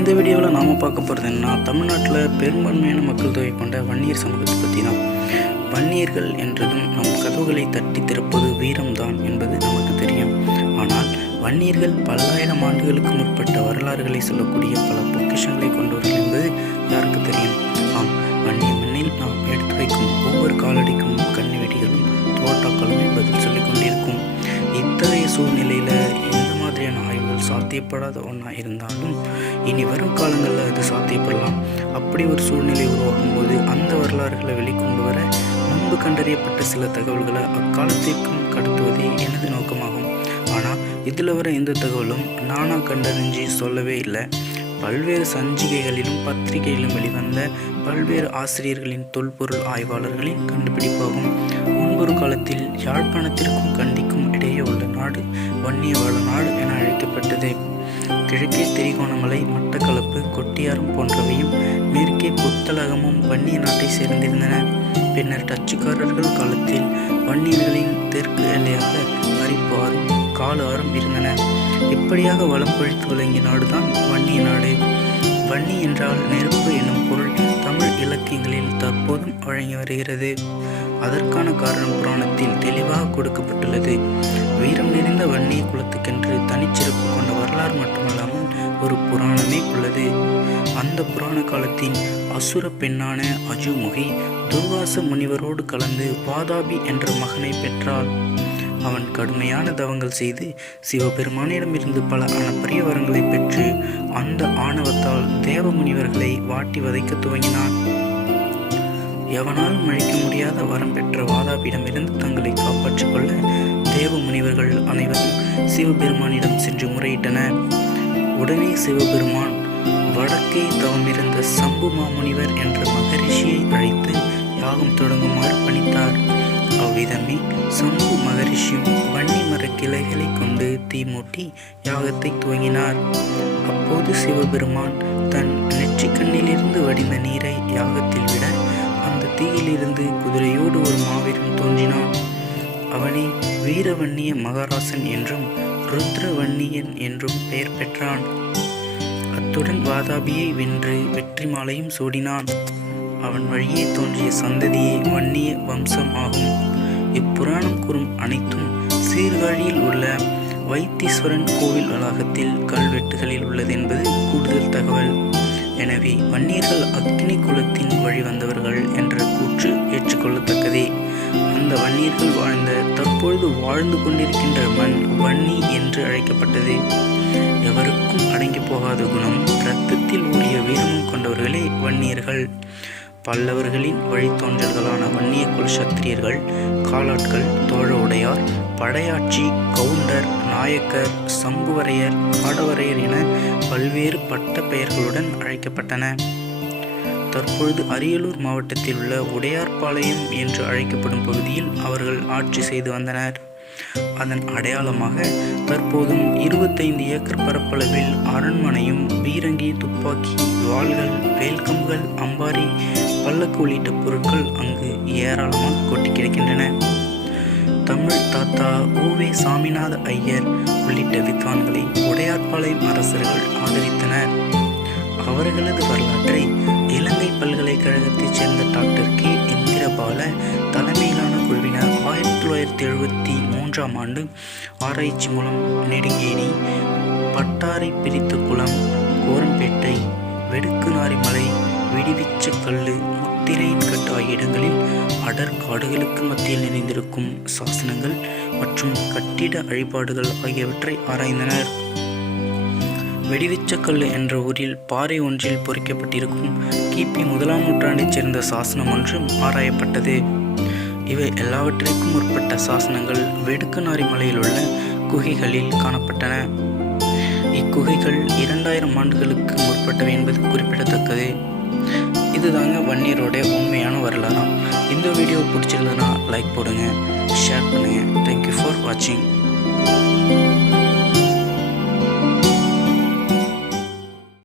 இந்த வீடியோவில் நாம் பார்க்க போகிறது என்னன்னா தமிழ்நாட்டில் பெரும்பான்மையான மக்கள் தொகை கொண்ட வன்னியர் சமூகத்தை பற்றி தான் வன்னியர்கள் என்றதும் நம் கதவுகளை தட்டி திறப்பது வீரம்தான் என்பது நமக்கு தெரியும். ஆனால் வன்னியர்கள் பல்லாயிரம் ஆண்டுகளுக்கு முற்பட்ட வரலாறுகளை சொல்லக்கூடிய பல பொக்கிஷங்களை கொண்டவர்கள் என்பது யாருக்கு தெரியும்? ஆம் வன்னிய மண்ணில் நாம் எடுத்து வைக்கும் ஒவ்வொரு காலடிக்கும் கண்ணி வெடிகளும் தோட்டாக்களுமே பதில் சொல்லிக் கொண்டிருக்கும். இத்தகைய சூழ்நிலையில் இந்த மாதிரியான ஆய்வுகள் சாத்தியப்படாத ஒன்றா இருந்தாலும் இனி வரும் காலங்களில் அது சாத்தியப்படலாம். அப்படி ஒரு சூழ்நிலை உருவாகும் போது அந்த வரலாறுகளை வெளிக்கொண்டு வர முன்பு கண்டறியப்பட்ட சில தகவல்களை அக்காலத்திற்கும் கடத்துவதே எனது நோக்கமாகும். ஆனால் இதில் வர எந்த தகவலும் நானாக கண்டறிஞ்சு சொல்லவே இல்லை. பல்வேறு சஞ்சிகைகளிலும் பத்திரிகைகளிலும் வெளிவந்த பல்வேறு ஆசிரியர்களின் தொல்பொருள் ஆய்வாளர்களின் கண்டுபிடிப்பாகும். முன்பொரு காலத்தில் யாழ்ப்பாணத்திற்கும் கண்டிக்கும் இடையே உள்ள நாடு வன்னியவாழ நாடு என அழைக்கப்பட்டது. கிழக்கே திரிகோணமலை மட்டக்களப்பு கொட்டியாரம் போன்றவையும் மேற்கே புத்தலகமும் வன்னிய நாட்டை சேர்ந்திருந்தன. பின்னர் டச்சுக்காரர்கள் காலத்தில் வன்னியர்களின் தெற்கு எல்லையாக அரிப்பாறும் கால ஆறும் இருந்தன. இப்படியாக வளம் கொழித்து விளங்கிய நாடுதான் வன்னிய நாடு. வன்னி என்றால் நெருப்பு எனும் பொருள் தமிழ் இலக்கியங்களில் தற்போதும் வழங்கி வருகிறது. அதற்கான காரணம் புராணத்தில் தெளிவாக கொடுக்கப்பட்டுள்ளது. வீரம் நிறைந்த வன்னிய குலத்துக்கென்று தனிச்சிறப்பு கொண்ட வரலாறு ஒரு புராணமே உள்ளது. அந்த புராண காலத்தின் அசுர பெண்ணான அஜுமுகி துர்வாச முனிவரோடு கலந்து வாதாபி என்ற மகனை பெற்றாள். அவன் கடுமையான தவங்கள் செய்து சிவபெருமானிடமிருந்து பல அனப்பரிய வரங்களை பெற்று அந்த ஆணவத்தால் தேவ முனிவர்களை வாட்டி வதைக்க துவங்கினான். எவனால் அழிக்க முடியாத வரம் பெற்ற வாதாபியிடமிருந்து தங்களை காப்பாற்றிக் கொள்ள தேவ முனிவர்கள் அனைவரும் சிவபெருமானிடம் சென்று முறையிட்டனர். உடனே சிவபெருமான் வடக்கே தவமிருந்த சம்பு மாமுனிவர் என்ற மகரிஷியை அழைத்து யாகம் தொடங்குமாறு பணித்தார். அவ்விதமே சம்பு மகரிஷியும் வன்னி மர கிளைகளை கொண்டு தீ மூட்டி யாகத்தை துவங்கினார். அப்போது சிவபெருமான் தன் நெற்றிக்கண்ணிலிருந்து வடிந்த நீரை யாகத்தில் விட அந்த தீயிலிருந்து குதிரையோடு ஒரு மாவீரன் தோன்றினான். அவனே வீரவன்னிய மகாராசன் என்றும் ருத்ரவன்னியன் என்றும் பெயர் பெற்றான். அத்துடன் வாதாபியை வென்று வெற்றி மாலையும் சூடினான். அவன் வழியே தோன்றிய சந்ததியே வன்னிய வம்சம் ஆகும். இப்புராணம் கூறும் அனைத்தும் சீர்காழியில் உள்ள வைத்தீஸ்வரன் கோவில் வளாகத்தில் கல்வெட்டுகளில் உள்ளது என்பது கூடுதல் தகவல். எனவே வன்னியர்கள் அக்னி குலத்தின் வழி வந்தவர்கள். அந்த வாழ்ந்த தற்பொழுது வாழ்ந்து கொண்டிருக்கின்ற மண் வன்னி என்று அழைக்கப்பட்டது. எவருக்கும் அடங்கி போகாத குணம் இரத்தத்தில் ஊறிய வீரமும் கொண்டவர்களே வன்னியர்கள். பல்லவர்களின் வழித்தோன்றல்களான வன்னிய குலசத்திரியர்கள் காலாட்கள் தோழ உடையார் படையாட்சி கவுண்டர் நாயக்கர் சம்புவரையர் பாடவரையர் என பல்வேறு பட்ட பெயர்களுடன் அழைக்கப்பட்டன. தற்பொழுது அரியலூர் மாவட்டத்தில் உள்ள உடையார்பாளையம் என்று அழைக்கப்படும் பகுதியில் அவர்கள் ஆட்சி செய்து வந்தனர். அதன் அடையாளமாக தற்போதும் இருபத்தைந்து ஏக்கர் பரப்பளவில் அரண்மனையும் பீரங்கி துப்பாக்கி வாள்கள் வேல்கம்புகள் அம்பாரி பல்லக்கு உள்ளிட்ட பொருட்கள் அங்கு ஏராளமாக கொட்டி கிடக்கின்றன. தமிழ் தாத்தா ஊவே சாமிநாத ஐயர் உள்ளிட்ட வித்வான்களை உடையார்பாளையம் அரசர்கள் ஆதரித்தனர். அவர்களது வரலாற்றை இலங்கை பல்கலைக்கழகத்தைச் சேர்ந்த டாக்டர் கே. இந்திரபால தலைமையிலான குழுவினர் ஆயிரத்தி தொள்ளாயிரத்தி எழுபத்தி மூன்றாம் ஆண்டு ஆராய்ச்சி மூலம் நெடுங்கேணி பட்டாரை பிரித்த குளம் கோரம்பேட்டை வெடுக்குநாரி மலை விடிவிச்சக்கல்லு முத்திரையின் கட்டு ஆகிய இடங்களில் அடர் காடுகளுக்கு மத்தியில் நிறைந்திருக்கும் சாசனங்கள் மற்றும் கட்டிட வழிபாடுகள் ஆகியவற்றை ஆராய்ந்தனர். வெடிவிச்சக்கல் என்ற ஊரில் பாறை ஒன்றில் பொறிக்கப்பட்டிருக்கும் கிபி முதலாம் நூற்றாண்டைச் சேர்ந்த சாசனம் ஒன்றும் ஆராயப்பட்டது. இவை எல்லாவற்றிற்கும் முற்பட்ட சாசனங்கள் வெடுக்கநாரி மலையில் உள்ள குகைகளில் காணப்பட்டன. இக்குகைகள் இரண்டாயிரம் ஆண்டுகளுக்கு முற்பட்டவை என்பது குறிப்பிடத்தக்கது. இதுதாங்க வன்னியரோட உண்மையான வரலாறாம் இந்த வீடியோ பிடிச்சிருந்ததுன்னா லைக் போடுங்க ஷேர் பண்ணுங்கள் தேங்க்யூ ஃபார் வாட்சிங்